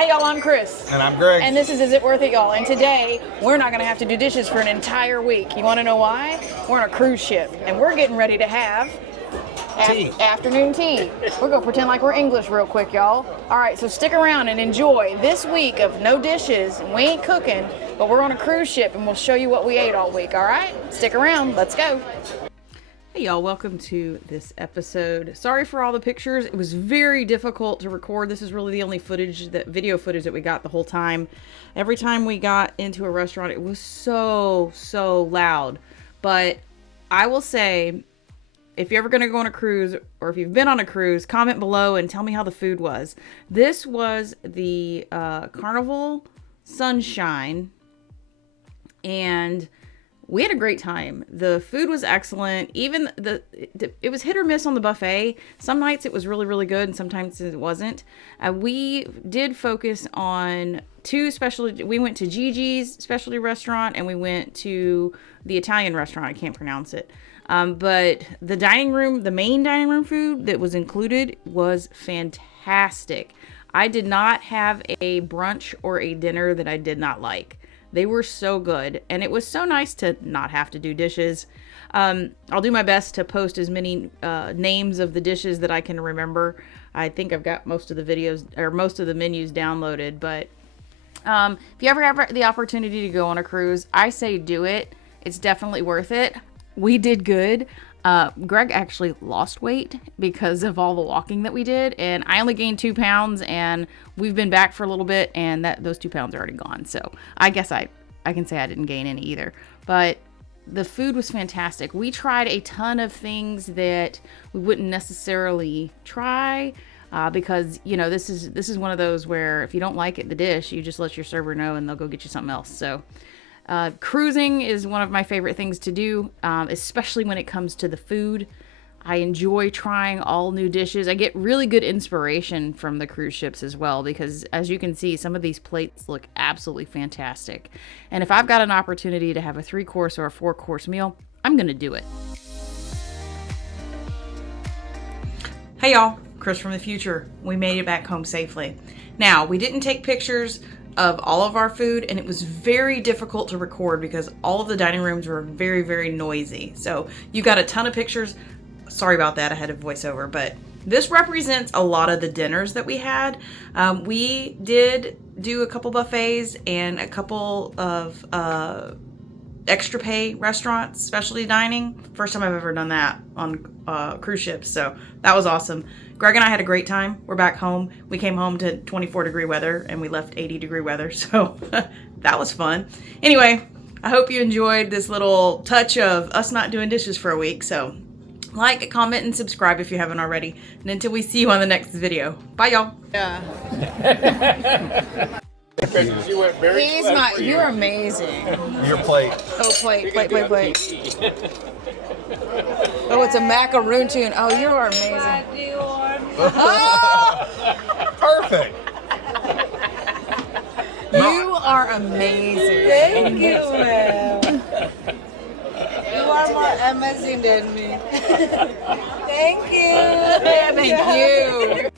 Hey y'all, I'm Chris. And I'm Greg. And this is It Worth It, y'all? And today, we're not gonna have to do dishes for an entire week. You wanna know why? We're on a cruise ship, and we're getting ready to have afternoon tea. We're gonna pretend like we're English real quick, y'all. All right, so stick around and enjoy this week of no dishes. We ain't cooking, but we're on a cruise ship, and we'll show you what we ate all week, all right? Stick around, let's go. Hey y'all, welcome to this episode. Sorry for all the pictures. It was very difficult to record. This is really the only video footage that we got the whole time. Every time we got into a restaurant, it was so loud. But I will say, if you're ever going to go on a cruise, or if you've been on a cruise, comment below and tell me how the food was. This was the Carnival Sunshine, and we had a great time. The food was excellent. Even it was hit or miss on the buffet. Some nights it was really good, and sometimes it wasn't. We did focus on two specialty. We went to Gigi's specialty restaurant, and we went to the Italian restaurant. I can't pronounce it. But the main dining room food that was included was fantastic. I did not have a brunch or a dinner that I did not like. They were so good, and it was so nice to not have to do dishes. I'll do my best to post as many names of the dishes that I can remember. I think I've got most of the videos or most of the menus downloaded, but if you ever have the opportunity to go on a cruise, I say do it. It's definitely worth it. We did good. Greg actually lost weight because of all the walking that we did, and I only gained 2 pounds, and we've been back for a little bit, and those 2 pounds are already gone. So I guess I can say I didn't gain any either. But the food was fantastic. We tried a ton of things that we wouldn't necessarily try because, you know, this is one of those where if you don't like the dish, you just let your server know and they'll go get you something else. So cruising is one of my favorite things to do, especially when it comes to the food. I enjoy trying all new dishes. I get really good inspiration from the cruise ships as well, because as you can see, some of these plates look absolutely fantastic. And if I've got an opportunity to have a 3-course or a 4-course meal, I'm going to do it. Hey y'all, Chris from the future. We made it back home safely. Now, we didn't take pictures of all of our food, and it was very difficult to record because all of the dining rooms were very noisy. So you got a ton of pictures. Sorry about that, I had a voiceover, but this represents a lot of the dinners that we had. We did do a couple buffets and a couple of extra pay restaurants, specialty dining. First time I've ever done that on cruise ships, so that was awesome. Greg and I had a great time. We're back home. We came home to 24-degree weather, and we left 80-degree weather, so that was fun. Anyway, I hope you enjoyed this little touch of us not doing dishes for a week. So like, comment, and subscribe if you haven't already. And until we see you on the next video. Bye, y'all. Yeah. You're amazing. Your plate. Oh, plate. Oh, it's a macaroon tune. Oh, you are amazing. Perfect. You are amazing. Thank you, ma'am. You are more amazing than me. Thank you. Thank you.